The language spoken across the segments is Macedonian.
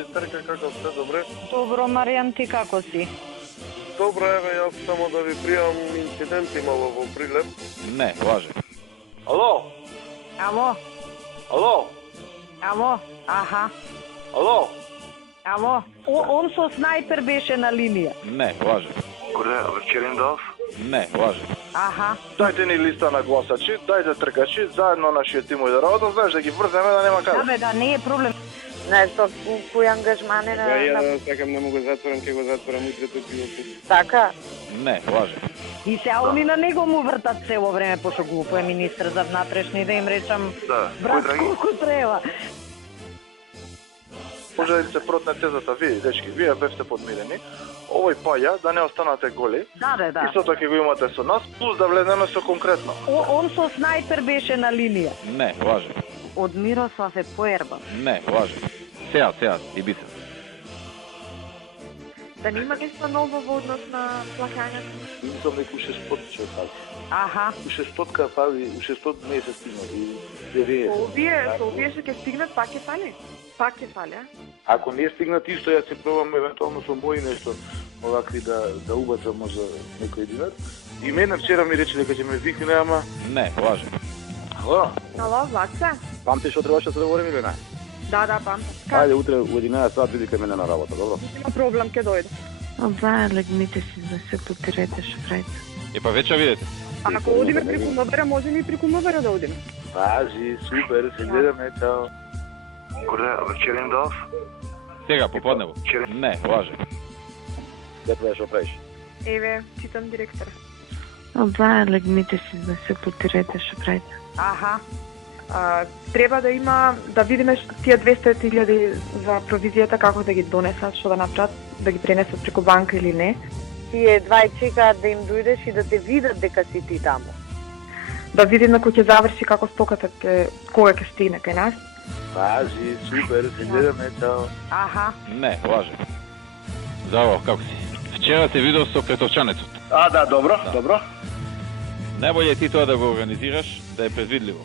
министерка, како сте, добре? Добро, Маријан, ти како си? Добро, еве, јас само да ви пријам инцидент имало во Прилеп. Не, лаже. Ало? Ало, Ало? ало, аха, Ало? ало. Он со снајпер беше на линија. Не, лаже. Коре, Черендов? Не, лаже. Аха. Дајте ни листа на гласачи, дајте тркачи, заедно нашиот тимови да работат, знаеш да ги врземе да нема каде. Да, бе, да, не е проблем. Знаеш, тоа кој ангажман е Ја сакам да му го затворам, ќе го затворам утре тук и Така? Не, лаже. И сега они на него му вртат цело време, пошто глупо е министр за внатрешни, да им речам, Да, брат, кој драги? колку треба. Може да се протне тезата, види, дечки, вие бевте подмирени. Овој паја, да не останате голи. Да, бе, да. Истото ќе го имате со нас, плюс да влеземе со конкретно. Он со снајпер беше на линија. Не, лаже. Од Мирослав е поерба. Не, лаже. Сега, и би се. Да нема нешто ново во однос на плаќањето? Сум неку 600 ќе пази. Аха. 600 пази, 600 не се стигна и се Со овие што ќе стигнат, пак ќе фали? Пак ќе фали, а? Ако не стигнат исто, ја се пробам евентуално со мои нешто овакви да убацам може некој динар. И мене вчера ми рече дека ќе ме викне, ама... Не, лаже. Ало? Ало, Ваца? Памтиш што требаше да се договорим или не? Да, памтам. Ајде, утре у 11 сат види кај мене на работа, добро? Има проблем, ќе дојде. Легмите си да се потирете, што правите. И па вече видите. Ако одиме преку МВР, може ли и преку МВР да одиме? Пажи, супер, се гледаме, чао. Коре, Черендов? Сега, поподнево. Не, лаже. Ја тоа што правиш? Еве, читам директор. Легмите си да се потирете, што правите. Аха. Треба да има, да видиме тие 200.000 за провизијата, како да ги донесат, што да направат, да ги пренесат преку банка или не. Тие двај чекаат да им дојдеш и да те видат дека си ти таму. Да видиме кој ќе заврши, како стоката кога ќе стигне кај нас. Пажи, супер, се гледаме, чао. Аха. Не, лаже. Здраво, како си? Вчера те видов со претовчанецот. Да, добро. Најбоље е ти тоа да го организираш, да е предвидливо.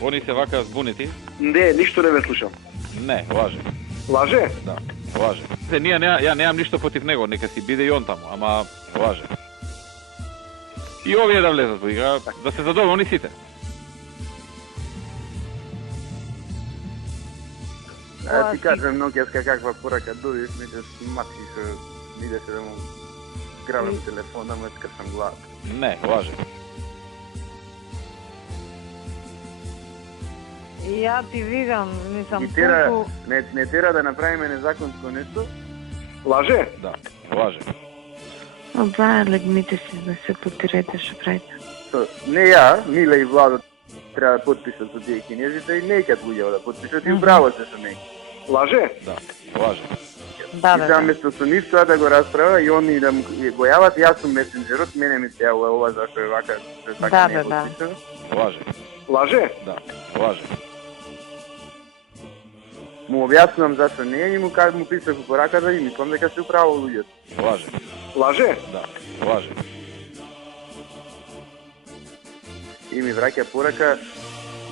Они се вака збунети. Не, ништо не ве слушам. Не, лаже. Лаже? Да, лаже. Ја немам ништо против него, нека си биде и он таму, ама лаже. И овие да влезат во игра, да се задоволни сите. Ти кажем, Нокијаска каква порака добив, мислам, мати што видеше да му грабам телефон, да му скршам главата. Не, лаже. И ја ти викам, мислам, И тера, не тера да направиме незаконско нешто? Лаже? Да, лаже. Легмите си да се потирете, што правите. Не ја, Миле и Владо треба да подпишат со тие кинезите и неќат луѓе да подпишат и убраво се со неј. Лаже? Да, лаже. Да, И бе, сега да. место со нив тоа да го расправа и они да го јават, јас сум месенџерот, мене ми се јавува ова зашто е вака, што Да, така не е бе, да. подписано. Лаже. Лаже? Да, лаже. Му објаснувам зашто не е и му писав по раката и мислам дека се управо луѓето. Лаже. Лаже? Да, лаже. И ми враќа порака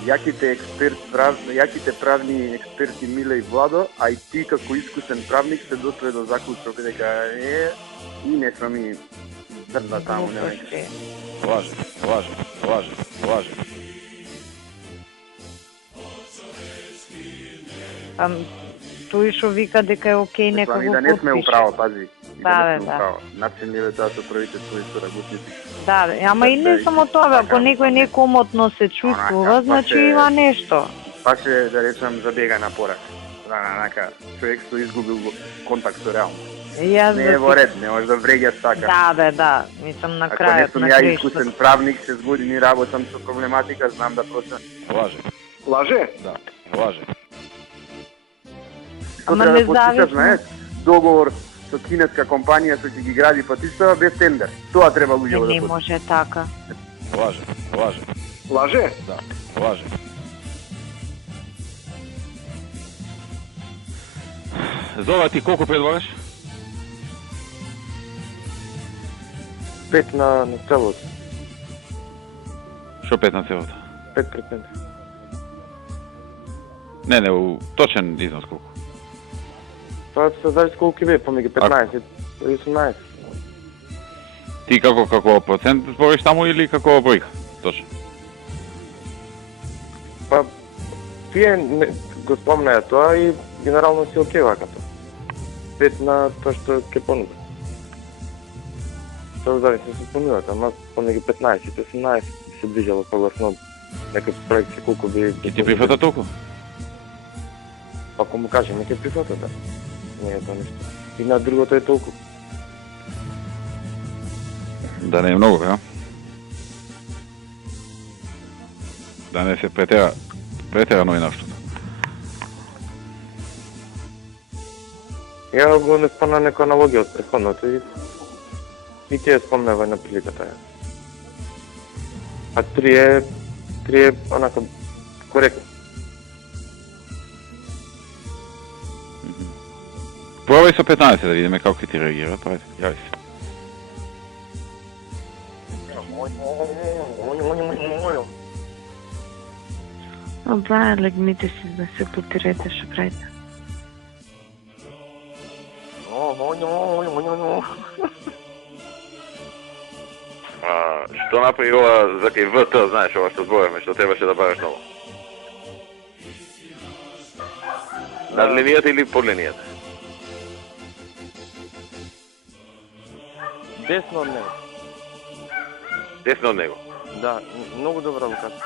јаките правни експерти Миле и Владо, а и ти како искусен правник се достои до заклучок дека и не сум и дрна таму, не веќе. Лаже. Тој што вика дека е окей нека И го да не сме подпише. управо, пази. Да, бе, да. Начин ли тоа со правителство и со работници. Да, бе, ама и не само тоа, бе, ако некој некомотно се чувствува, значи има нешто. Пак се, да речам, забега на порак. Онака, човек што изгубил контакт со реално. Јас Не е во ред, не може да вреѓаш така. Да, бе, да. Мислам на Ако не крајот сум на ја крајот. искусен правник, 6 години работам со проблематика, знам да процен. Лаже. Лаже? Да, лаже. Ама Треба да независно. подпишаш, знаеш, договор со кинеска компанија што ќе ги гради патиштава без тендер. Тоа треба луѓе да Не подпишат. може така. Лаже. Лаже? Да, лаже. Зова ти колку предлагаш? 5 на целото. Што 5 на целото? 5%. Не, точен износ колку? Тоа се зависи колку ќе биде, помеѓу 15 и 18. Ти како процент збориш таму или како бројка? Точно. Па, тие го спомнаа тоа и генерално си окей вака тоа. 5 на тоа што ќе понудат. Тоа зависи се понудат, ама помеѓу 15 и 18 се движело погласно нека проекција колку би... Ке ти прифата толку? Ако му кажеме, ќе прифата, да. Не е тоа нешто. И на другото е толку. Да не е многу, ја? Да не се претера новинаштото. Ја го не спомна некоја аналогија од претходното и ти ја спомнава на приликата. А 3 е онака коректно. Пробај со 15 да видиме како ќе ти реагира, па јави се. Оба, легнете си да се потирете, што правите. Што направи ова за кај ВТ, знаеш, ова што зборевме, што требаше да бараш ново? Над линијата или под линијата? Десно од него. Десно од него. Да, многу добра локација.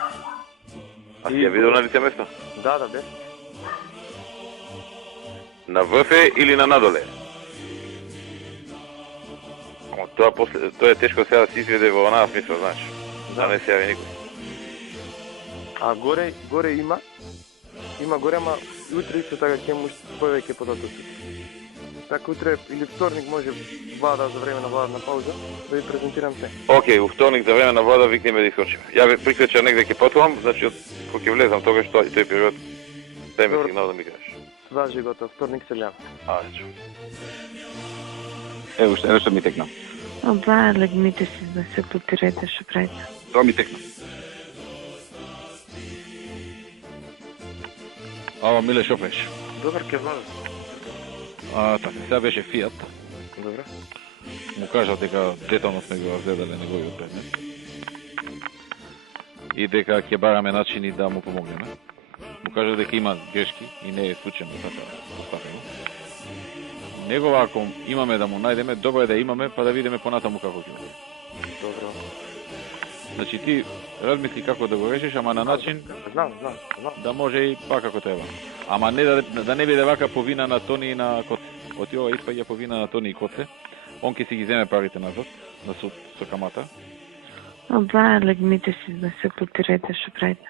А си ја видел на лице место? Да, бе. На ВФ или на надоле? Тоа е тешко сега да се изведе во онаа смисла, знаеш. Да не се јави никој. А горе има горе, ама утре исто така ќе му повеќе податоци. Така утре или вторник може влада за време на владна пауза да ви презентирам се. Океј, у вторник за време на влада викнеме да искочиме. Ја ве приклуча негде ќе патувам, значи кога ќе влезам тогаш тој период, дај ме сигнал да ми кажеш. Важи готов, вторник се лјава. Ајде. Ево што ми текна. Оба, легнете си да се потирете, што правите. Тоа ми текна. Ава, Миле, шо правиш? Добар ке влада. Така, сега беше Фиат. Добре. Му кажав дека детално сме го разгледале неговиот предмет. И дека ќе бараме начини да му помогнеме. Му кажав дека има грешки и не е случајно така поставено. Негова, ако имаме да му најдеме, добро е да имаме, па да видиме понатаму како ќе биде. Добро. Значи ти размисли како да го решиш, ама на начин Знам. да може и пак како треба. Ама не да не биде вака по вина на Тони и на Коце. Оти ова испаѓа по вина на Тони и Коце. Он ќе си ги земе парите назад, на суд со камата. Оба, легнете си да се потирете, што правите.